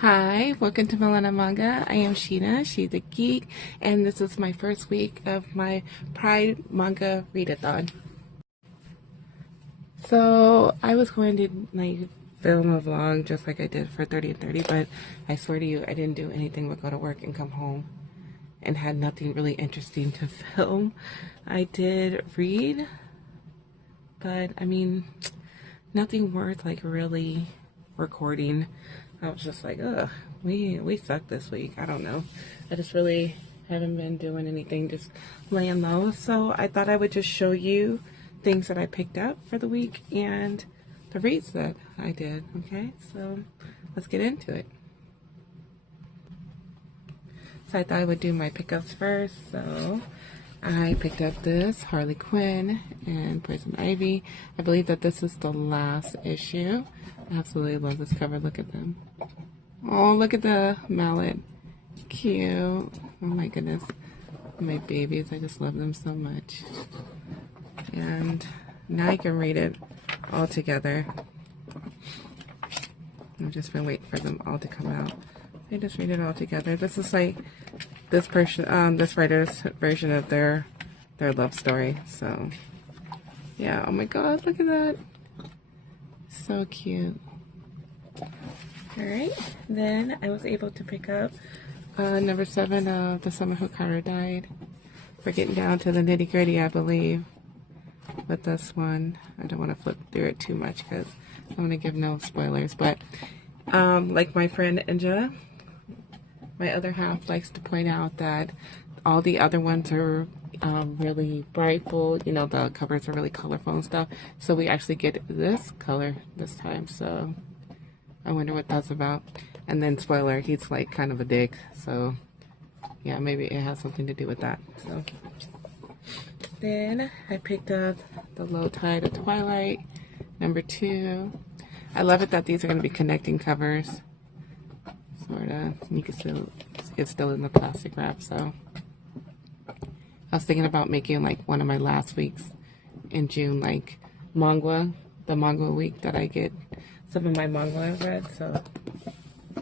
Hi, welcome to Manga. I am Sheena, she's a geek, and this is my first week of my Pride Manga readathon. So I was going to film a vlog just like I did for 30 and 30, but I swear to you, I didn't do anything but go to work and come home and had nothing really interesting to film. I did read, but I mean, nothing worth like really recording. I was just like, ugh, we suck this week. I don't know. I just really haven't been doing anything, just laying low. So I thought I would just show you things that I picked up for the week and the reads that I did. Okay, so let's get into it. So I thought I would do my pickups first. So I picked up this Harley Quinn and Poison Ivy. I believe that this is the last issue. I absolutely love this cover. Look at them. Oh, look at the mallet. Cute. Oh my goodness. My babies. I just love them so much. And now you can read it all together. I've just been waiting for them all to come out. I just read it all together. This is like this person, this writer's version of their love story. So yeah. Oh my God, look at that. So cute. Alright, then I was able to pick up number 7 of The Summer Hikaru Died. We're getting down to the nitty gritty, I believe, with this one. I don't want to flip through it too much because I want to give no spoilers. But like my friend Inja, my other half likes to point out that all the other ones are really brightful. You know, the covers are really colorful and stuff. So we actually get this color this time. So I wonder what that's about. And then spoiler, he's like kind of a dick. So yeah, maybe it has something to do with that. So then I picked up The Low Tide of Twilight, number 2. I love it that these are going to be connecting covers. Sort of. You can still, it's still in the plastic wrap. So I was thinking about making like one of my last weeks in June, like manga, the manga week that I get some of my manga I've read. So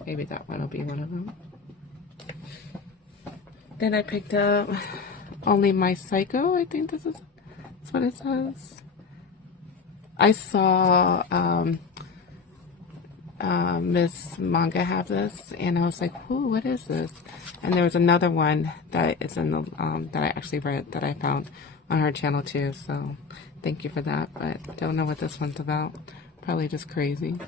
maybe that one will be one of them. Then I picked up Only My Psycho. I think that's what it says. I saw Miss Manga have this, and I was like, "Ooh, what is this?" And there was another one that is in the that I actually read that I found on her channel too. So thank you for that. But don't know what this one's about. Probably just craziness.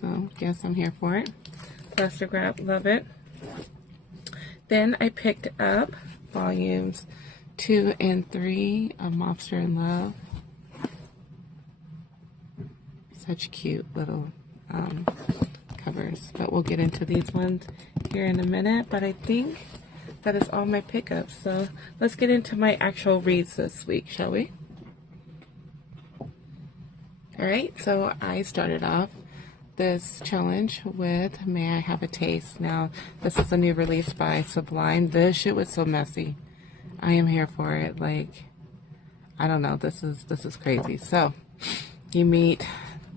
So guess I'm here for it. Plastic wrap, love it. Then I picked up volumes 2 and 3 of Monster in Love. Such cute little covers, but we'll get into these ones here in a minute. But I think that is all my pickups. So let's get into my actual reads this week, shall we? Alright, so I started off this challenge with May I Have a Taste. Now, this is a new release by Sublime. This shit was so messy. I am here for it. Like, I don't know. This is crazy. So, you meet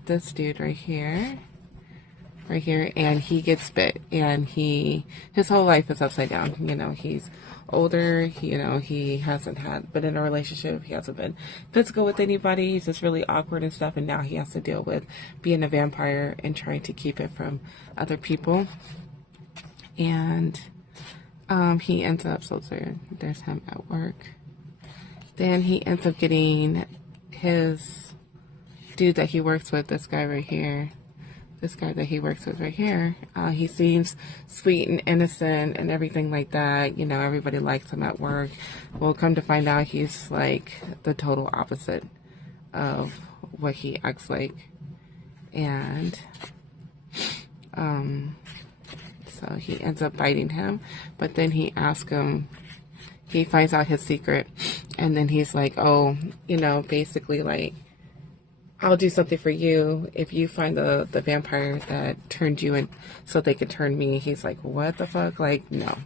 this dude right here, and he gets bit, and his whole life is upside down. You know, he's older, he hasn't been in a relationship, he hasn't been physical with anybody, he's just really awkward and stuff, and now he has to deal with being a vampire and trying to keep it from other people. And he ends up, so there's him at work. Then he ends up getting his dude that he works with, this guy that he works with right here, he seems sweet and innocent and everything like that. You know, everybody likes him at work. Well, come to find out, he's like the total opposite of what he acts like. And so he ends up biting him, but then he asks him, he finds out his secret, and then he's like, oh, you know, basically like, I'll do something for you if you find the vampire that turned you in so they could turn me. He's like, what the fuck? Like, no.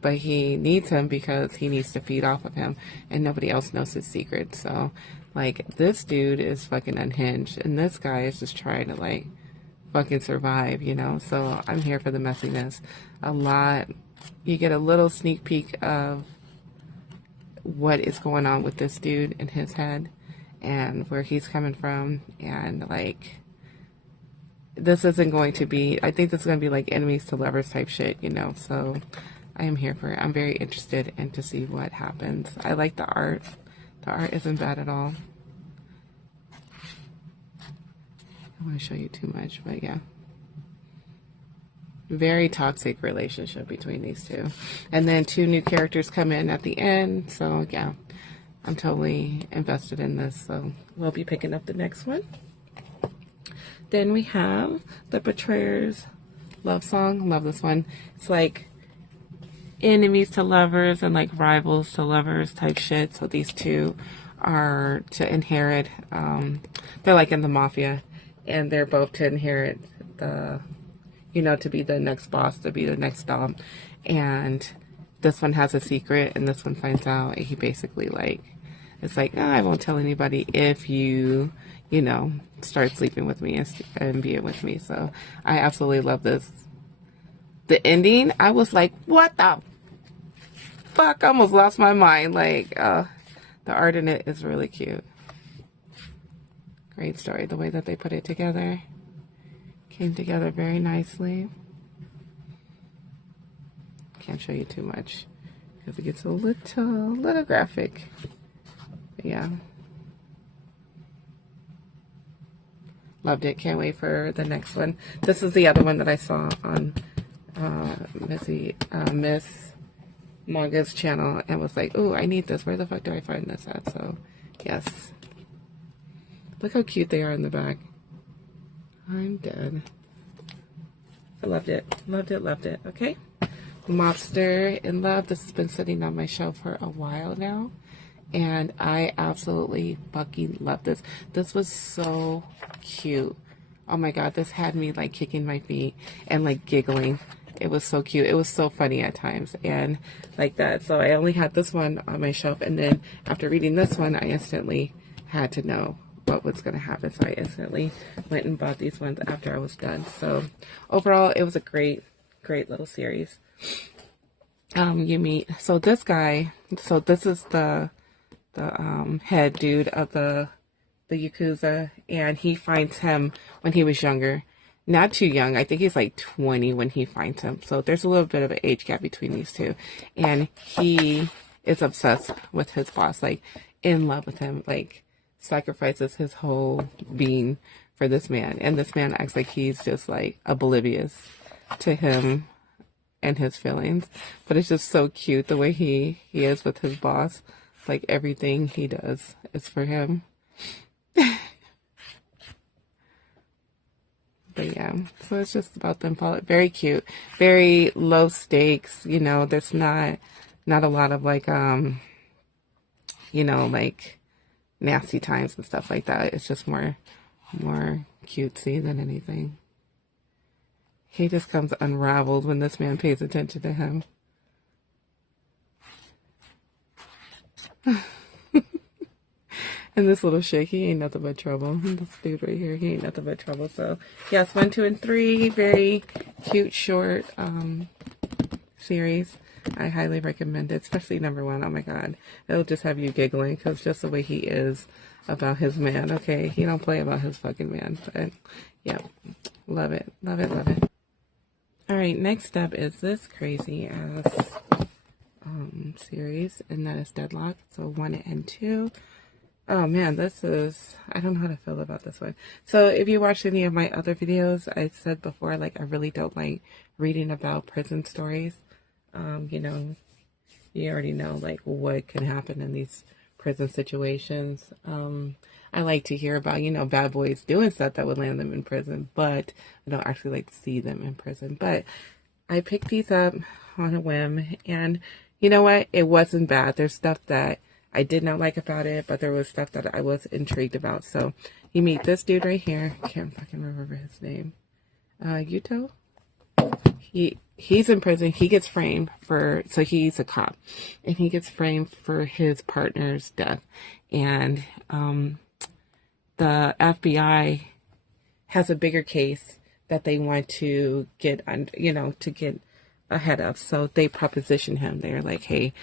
But he needs him because he needs to feed off of him, and nobody else knows his secret. So, like, this dude is fucking unhinged, and this guy is just trying to, like, fucking survive, you know? So I'm here for the messiness. A lot. You get a little sneak peek of what is going on with this dude in his head and where he's coming from. And like, this isn't going to be, I think this is going to be like enemies to lovers type shit, you know? So I am here for it. I'm very interested in to see what happens. I like the art. The art isn't bad at all. I don't want to show you too much, but yeah. Very toxic relationship between these two. And then 2 new characters come in at the end. So yeah, I'm totally invested in this. So we'll be picking up the next one. Then we have The Betrayer's Love Song. Love this one. It's like enemies to lovers and like rivals to lovers type shit. So these two are to inherit, they're like in the mafia, and they're both to inherit the, you know, to be the next boss, to be the next dom. And this one has a secret, and this one finds out, and he basically like, it's like, oh, I won't tell anybody if you, you know, start sleeping with me and being with me. So I absolutely love this. The ending, I was like, what the fuck? I almost lost my mind. Like, the art in it is really cute. Great story. The way that they put it together came together very nicely. Can't show you too much because it gets a little graphic. But yeah. Loved it. Can't wait for the next one. This is the other one that I saw on Miss Manga's channel and was like, oh, I need this. Where the fuck do I find this at? So, yes. Look how cute they are in the back. I'm dead. I loved it. Loved it. Loved it. Okay. Mobster in Love. This has been sitting on my shelf for a while now. And I absolutely fucking love this. This was so cute. Oh my god, this had me like kicking my feet and like giggling. It was so cute. It was so funny at times and like that. So I only had this one on my shelf, and then after reading this one, I instantly had to know what was going to happen. So I instantly went and bought these ones after I was done. So overall, it was a great little series. You meet, so this guy, so this is the head dude of the Yakuza, and he finds him when he was younger. Not too young. I think he's like 20 when he finds him. So there's a little bit of an age gap between these two. And he is obsessed with his boss, like in love with him, like sacrifices his whole being for this man. And this man acts like he's just like oblivious to him and his feelings. But it's just so cute the way he is with his boss. Like everything he does is for him. But yeah, so it's just about them. Very cute, very low stakes. You know, there's not a lot of like you know, like nasty times and stuff like that. It's just more cutesy than anything. He just comes unraveled when this man pays attention to him. And this little shit, he ain't nothing but trouble. This dude right here, he ain't nothing but trouble. So, yes, 1, 2, and 3, very cute, short series. I highly recommend it, especially number 1. Oh my god, it'll just have you giggling because just the way he is about his man. Okay, he don't play about his fucking man, but yeah, love it, love it, love it. All right, next up is this crazy ass series, and that is Deadlock. So 1 and 2. Oh man, this is, I don't know how to feel about this one. So if you watched any of my other videos, I said before, like, I really don't like reading about prison stories. You know, you already know, like, what can happen in these prison situations. I like to hear about, you know, bad boys doing stuff that would land them in prison, but I don't actually like to see them in prison. But I picked these up on a whim, and you know what? It wasn't bad. There's stuff that I did not like about it, but there was stuff that I was intrigued about. So you meet this dude right here. Can't fucking remember his name. Yuto? He's in prison. He gets framed for, so he's a cop, and he gets framed for his partner's death. And the FBI has a bigger case that they want to get under, to get ahead of. So they proposition him. They're like, hey,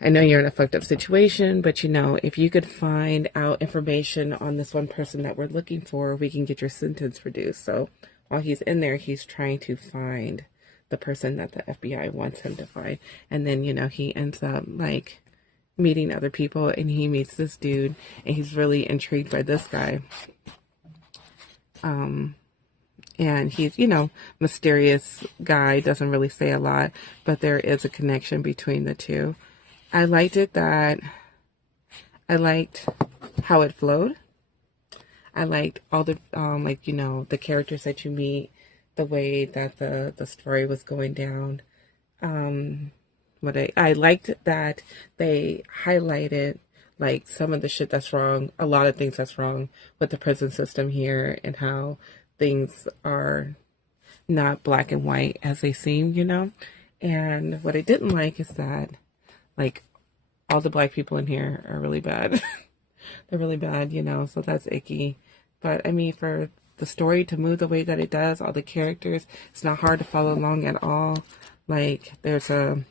I know you're in a fucked up situation, but if you could find out information on this one person that we're looking for, we can get your sentence reduced. So while he's in there, he's trying to find the person that the FBI wants him to find. And then, he ends up like meeting other people, and he meets this dude, and he's really intrigued by this guy. And he's, mysterious guy, doesn't really say a lot, but there is a connection between the two. I liked how it flowed. I liked all the, the characters that you meet, the way that the story was going down. I liked that they highlighted, like, some of the shit that's wrong, a lot of things that's wrong with the prison system here, and how things are not black and white as they seem, And what I didn't like is that, like, all the black people in here are really bad. They're really bad, so that's icky. But, I mean, for the story to move the way that it does, all the characters, it's not hard to follow along at all. Like, there's all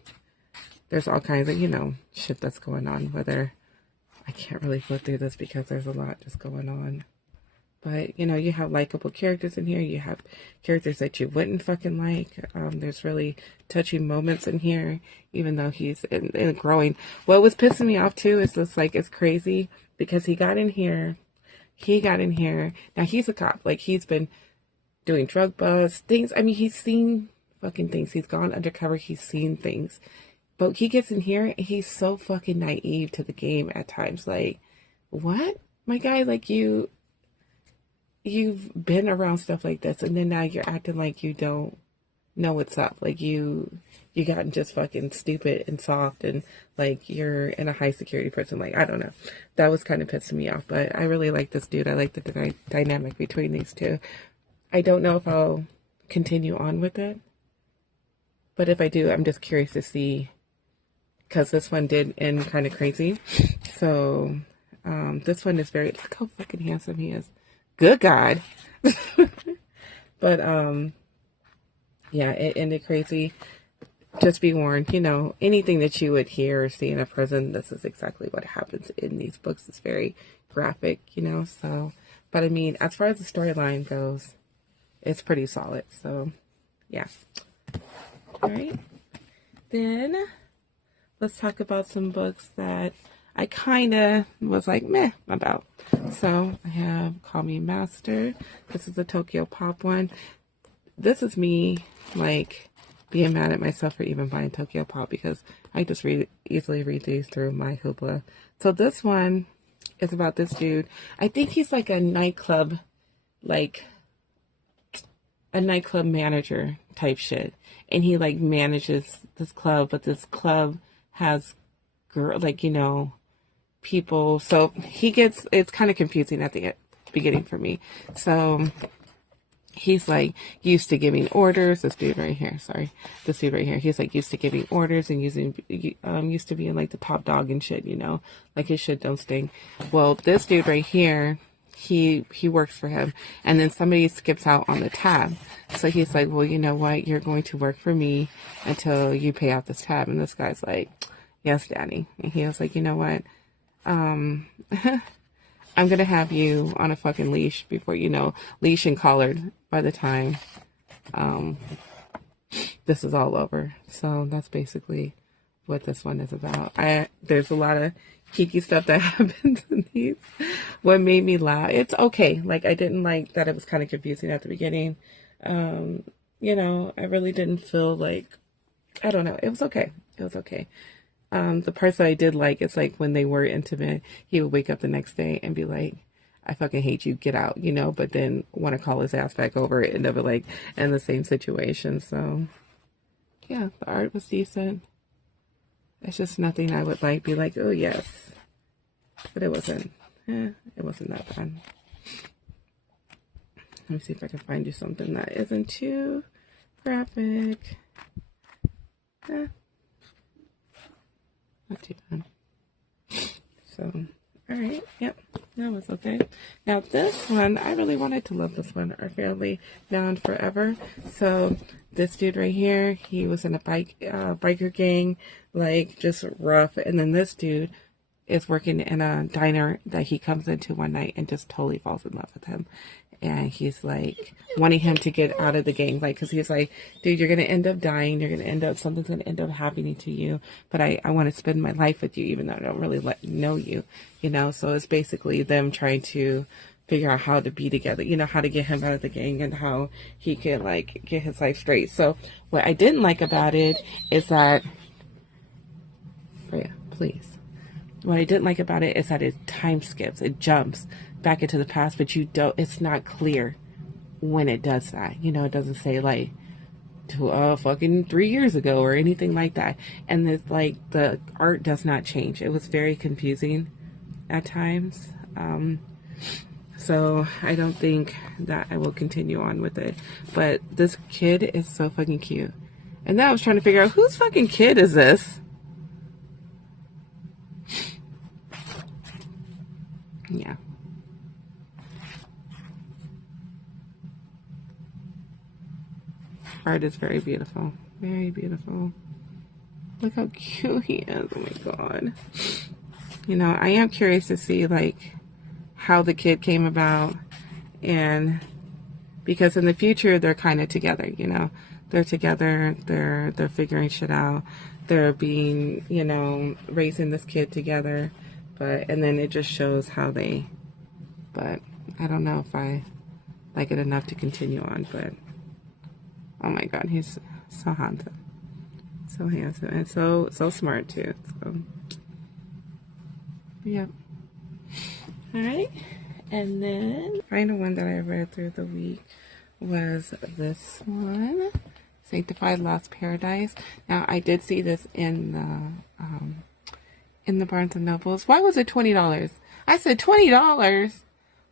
kinds of, shit that's going on, whether, I can't really go through this because there's a lot just going on. But, you have likable characters in here. You have characters that you wouldn't fucking like. There's really touching moments in here, even though he's in growing. What was pissing me off, too, is just, like, it's crazy because he got in here. Now, he's a cop. Like, he's been doing drug busts, things. I mean, he's seen fucking things. He's gone undercover. He's seen things. But he gets in here, and he's so fucking naive to the game at times. Like, what? My guy, like, you've been around stuff like this, and then now you're acting like you don't know what's up. Like, you gotten just fucking stupid and soft, and like you're in a high security prison. Like, I don't know. That was kind of pissing me off, but I really like this dude. I like the dynamic between these two. I don't know if I'll continue on with it, but if I do, I'm just curious to see, because this one did end kind of crazy. So this one is look how fucking handsome he is. Good God. But, yeah, it ended crazy. Just be warned, anything that you would hear or see in a prison, this is exactly what happens in these books. It's very graphic, so, but I mean, as far as the storyline goes, it's pretty solid. So, yeah. All right. Then let's talk about some books that I kind of was like, meh, about. So I have Call Me Master. This is the Tokyo Pop one. This is me, like, being mad at myself for even buying Tokyo Pop, because I just easily read these through my HIIII. So this one is about this dude. I think he's like a nightclub manager type shit. And he, like, manages this club, but this club has people. So it's kind of confusing at the beginning for me. So he's like used to giving orders. This dude right here, he's like used to giving orders and used to being like the top dog and shit, like his shit don't stink. Well, this dude right here, he works for him, and then somebody skips out on the tab. So he's like, well, you know what? You're going to work for me until you pay off this tab. And this guy's like, yes, Daddy. And he was like, you know what? I'm going to have you on a fucking leash before, leash and collared by the time, this is all over. So that's basically what this one is about. There's a lot of kiki stuff that happens in these. What made me laugh, it's okay. Like, I didn't like that it was kind of confusing at the beginning. I really didn't feel like, I don't know. It was okay. The parts that I did like, it's like when they were intimate, he would wake up the next day and be like, I fucking hate you, get out, but then want to call his ass back over and never like in the same situation. So yeah, the art was decent. It's just nothing I would be like, oh yes, but it wasn't that bad. Let me see if I can find you something that isn't too graphic. Not too bad. So Alright, yep, that was okay. Now this one, I really wanted to love this one, Our Family Now and Forever. So this dude right here, he was in a biker gang, like just rough. And then this dude is working in a diner that he comes into one night and just totally falls in love with him. And he's like wanting him to get out of the gang, like, because he's like, dude, you're going to end up dying. You're going to end up, something's going to end up happening to you. But I want to spend my life with you, even though I don't really know you, you know? So it's basically them trying to figure out how to be together, you know, how to get him out of the gang and how he can, like, get his life straight. So what I didn't like about it is that, Freya, please. What I didn't like about it is that it time skips. It jumps back into the past, but you don't, it's not clear when it does that. You know, it doesn't say like to fucking 3 years ago or anything like that. And it's like the art does not change. It was very confusing at times. So I don't think that I will continue on with it. But this kid is so fucking cute. And then I was trying to figure out whose fucking kid is this? Yeah. Art is very beautiful. Very beautiful. Look how cute he is. Oh my god. You know, I am curious to see like how the kid came about, and because in the future they're kind of together, you know. They're together, they're figuring shit out. They're being, you know, raising this kid together. But, and then it just shows how they, but I don't know if I like it enough to continue on, but oh my god, he's so handsome. So handsome and so smart too. So, yep. Alright. And then, final one that I read through the week was this one. Sanctified Lost Paradise. Now, I did see this in the Barnes & Nobles. Why was it $20? I said $20?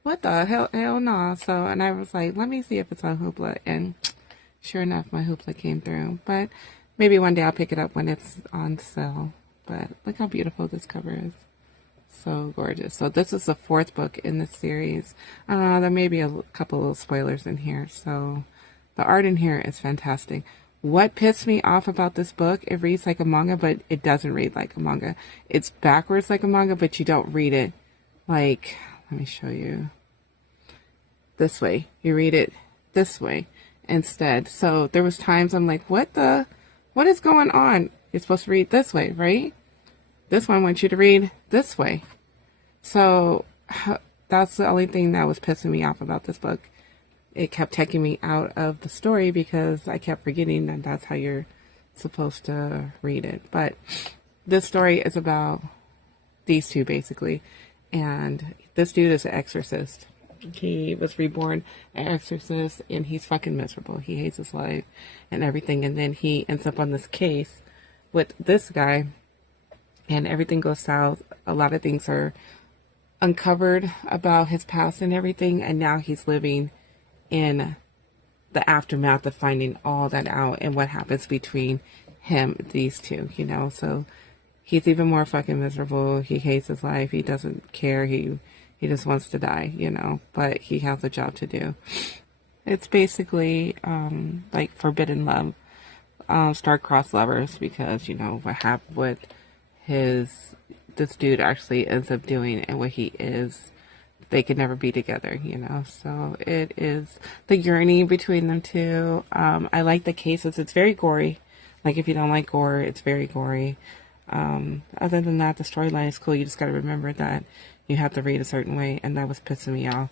What the hell? Hell no. So, and I was like, let me see if it's on HIIII. And sure enough, my HIIII came through. But maybe one day I'll pick it up when it's on sale. But look how beautiful this cover is. So gorgeous. So this is the 4th book in the series. There may be a couple little spoilers in here. So the art in here is fantastic. What pissed me off about this book, it reads like a manga, but it doesn't read like a manga. It's backwards like a manga, but you don't read it like, let me show you, this way. You read it this way instead. So there was times I'm like, what is going on? You're supposed to read this way, right? This one wants you to read this way. So that's the only thing that was pissing me off about this book. It kept taking me out of the story because I kept forgetting that that's how you're supposed to read it. But this story is about these two basically. And this dude is an exorcist. He was reborn an exorcist and he's fucking miserable. He hates his life and everything. And then he ends up on this case with this guy and everything goes south. A lot of things are uncovered about his past and everything. And now he's living in the aftermath of finding all that out and what happens between these two, you know. So he's even more fucking miserable. He hates his life. He doesn't care. He just wants to die, you know, but he has a job to do. It's basically like forbidden love, star-crossed lovers, because, you know, what happened with this dude actually ends up doing and what he is, they could never be together, you know. So it is the journey between them two. I like the cases. It's very gory. Like, if you don't like gore, it's very gory. Other than that, the storyline is cool. You just got to remember that you have to read a certain way, and that was pissing me off.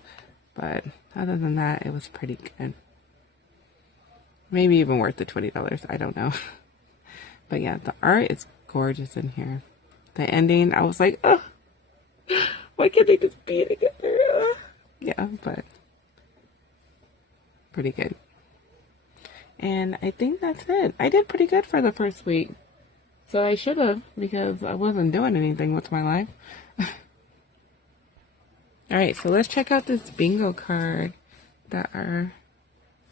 But other than that, it was pretty good. Maybe even worth the $20. I don't know. But yeah, the art is gorgeous in here. The ending, I was like, oh, why can't they just be together? Yeah, but pretty good. And I think that's it. I did pretty good for the first week. So I should have, because I wasn't doing anything with my life. Alright, so let's check out this bingo card that our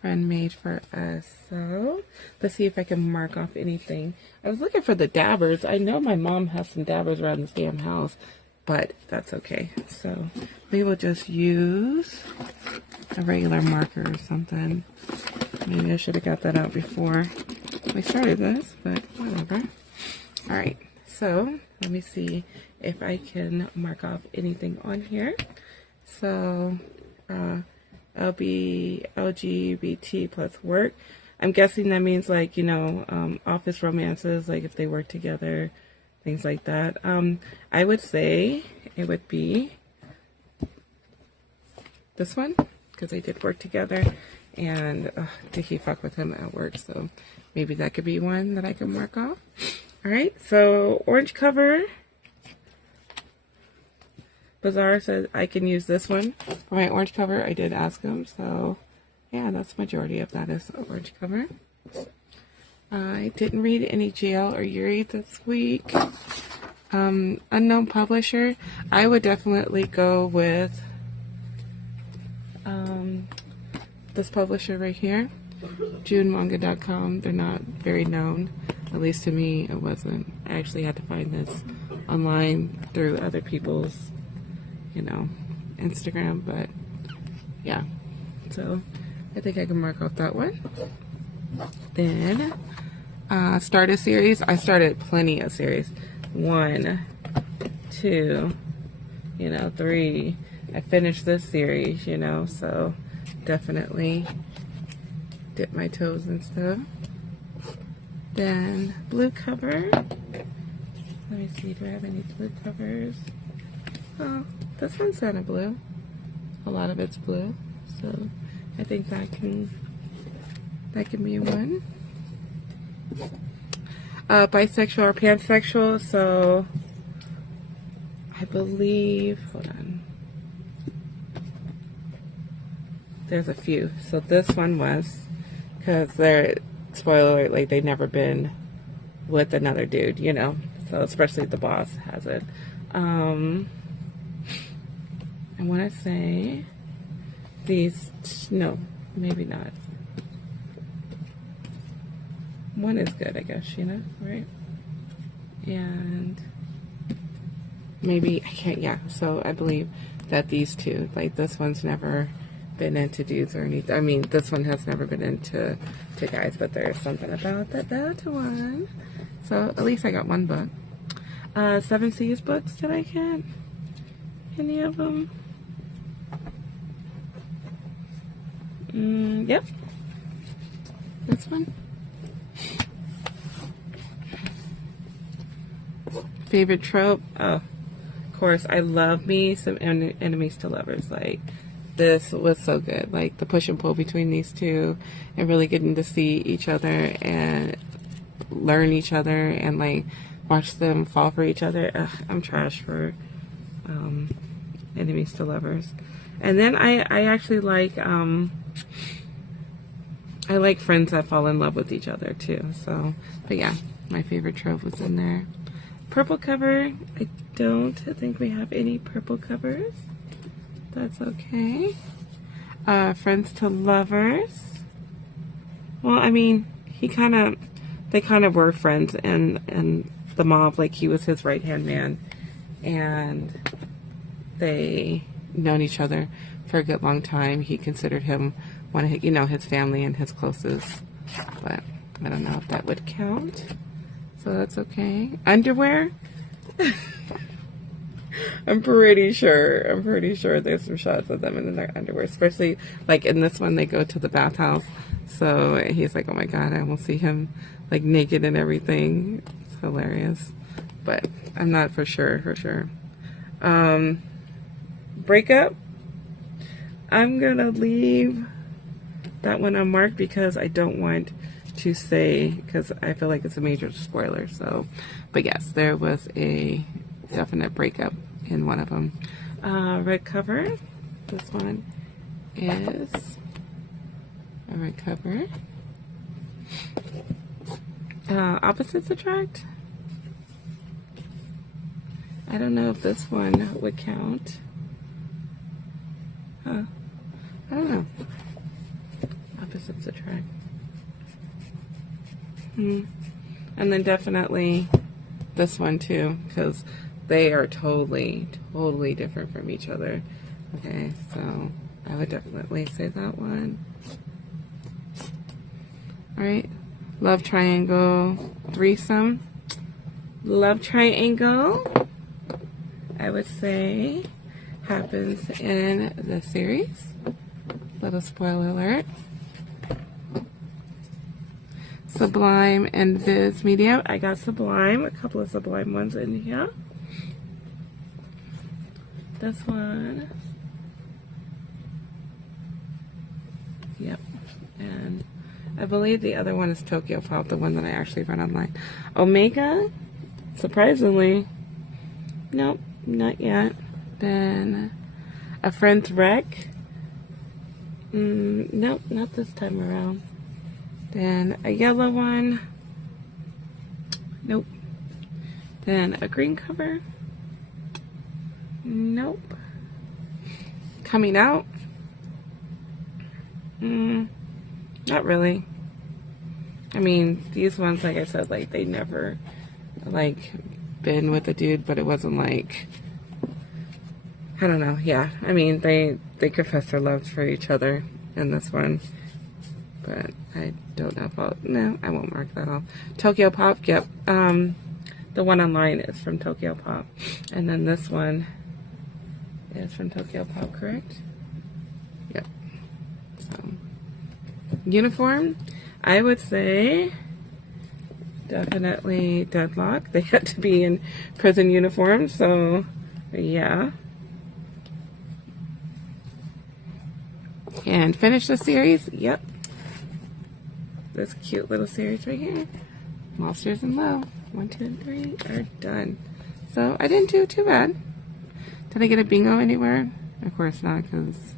friend made for us. So let's see if I can mark off anything. I was looking for the dabbers. I know my mom has some dabbers around this damn house, but that's okay. So we will just use a regular marker or something. Maybe I should have got that out before we started this, but whatever. All right, so let me see if I can mark off anything on here. So LGBT plus work. I'm guessing that means like, you know, office romances, like if they work together, things like that. I would say it would be this one, because they did work together, and did he fuck with him at work, so maybe that could be one that I can mark off. All right, so orange cover. Bazaar says I can use this one for my orange cover. I did ask him, so yeah, that's the majority of that is orange cover. I didn't read any JL or HIIII this week. Unknown publisher. I would definitely go with this publisher right here, JuneManga.com. They're not very known, at least to me. It wasn't. I actually had to find this online through other people's, you know, Instagram, but yeah. So I think I can mark off that one. Then start a series. I started plenty of series. 1, 2, you know, 3. I finished this series, you know, so definitely dip my toes and stuff. Then blue cover. Let me see, do I have any blue covers? Oh, this one's kind of blue. A lot of it's blue, so I think that can be one. Bisexual or pansexual, so I believe, hold on, there's a few. So this one was, because they're, spoiler alert, like they've never been with another dude, you know, so especially the boss hasn't. I want to say these, no, maybe not. One is good, I guess, you know, right? And maybe, I can't, yeah, so I believe that these two, like this one's never been into dudes or anything. I mean, this one has never been into guys, but there's something about that one. So at least I got one book. 7 Seas books, did I get any of them? Yep. This one. Favorite trope? Oh, of course, I love me some enemies to lovers. Like, this was so good. Like, the push and pull between these two and really getting to see each other and learn each other and, like, watch them fall for each other. Ugh, I'm trash for enemies to lovers. And then I actually like, I like friends that fall in love with each other, too. So, but yeah, my favorite trope was in there. Purple cover, I don't think we have any purple covers. That's okay. Friends to lovers. Well, I mean, they kind of were friends, and the mob, like he was his right-hand man, and they known each other for a good long time. He considered him one of his, you know, his family and his closest, but I don't know if that would count. So that's okay. Underwear? I'm pretty sure there's some shots of them in their underwear, especially like in this one they go to the bathhouse. So he's like, oh my god, I won't see him like naked and everything. It's hilarious. But I'm not for sure. Breakup? I'm gonna leave that one unmarked because I don't want to say, because I feel like it's a major spoiler. So, but yes, there was a definite breakup in one of them. Red cover. This one is a red cover. Opposites attract. I don't know if this one would count. I don't know. Opposites attract. And then definitely this one too, because They are totally different from each other. Okay, so I would definitely say that one. Alright, love triangle threesome. Love triangle, I would say, happens in the series. Little spoiler alert. Sublime and Viz Media. I got Sublime, a couple of Sublime ones in here. This one. Yep. And I believe the other one is Tokyo Pop, the one that I actually read online. Omega, surprisingly, nope, not yet. Then A Friend's Wreck. Nope, not this time around. Then a yellow one. Nope. Then a green cover. Nope. Coming Out. Not really. I mean, these ones, like I said, like they never like been with a dude, but it wasn't like, I don't know. Yeah, I mean they confess their love for each other in this one, but I don't know if I won't mark that off. Tokyo Pop, yep. The one online is from Tokyo Pop, and then this one is from Tokyo Pop, correct? Yep. So uniform, I would say definitely Deadlock. They had to be in prison uniforms, so yeah. And finish the series, yep. This cute little series right here. Monsters in Love. 1, 2, and 3 are done. So I didn't do too bad. Did I get a bingo anywhere? Of course not, because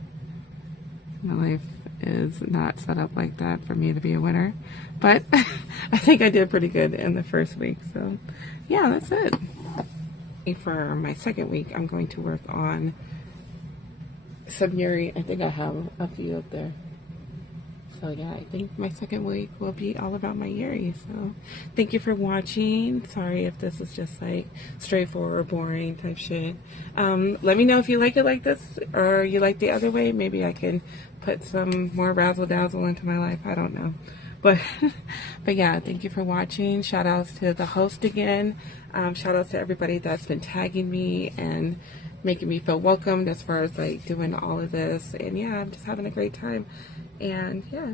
my life is not set up like that for me to be a winner. But I think I did pretty good in the first week. So yeah, that's it. For my second week, I'm going to work on some Yuri. I think I have a few up there. So yeah, I think my second week will be all about my Yuri. So thank you for watching. Sorry if this is just like straightforward, boring type shit. Let me know if you like it like this or you like the other way. Maybe I can put some more razzle dazzle into my life. I don't know. But yeah, thank you for watching. Shout outs to the host again. Shout outs to everybody that's been tagging me and making me feel welcomed as far as like doing all of this. And yeah, I'm just having a great time. And yeah,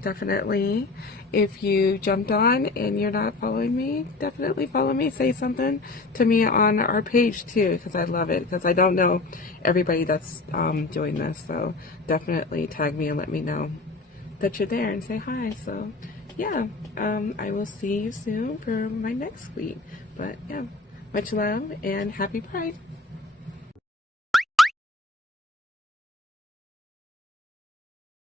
definitely if you jumped on and you're not following me, definitely follow me. Say something to me on our page too, because I love it, because I don't know everybody that's doing this. So definitely tag me and let me know that you're there and say hi. So yeah, I will see you soon for my next week. But yeah, much love and happy Pride.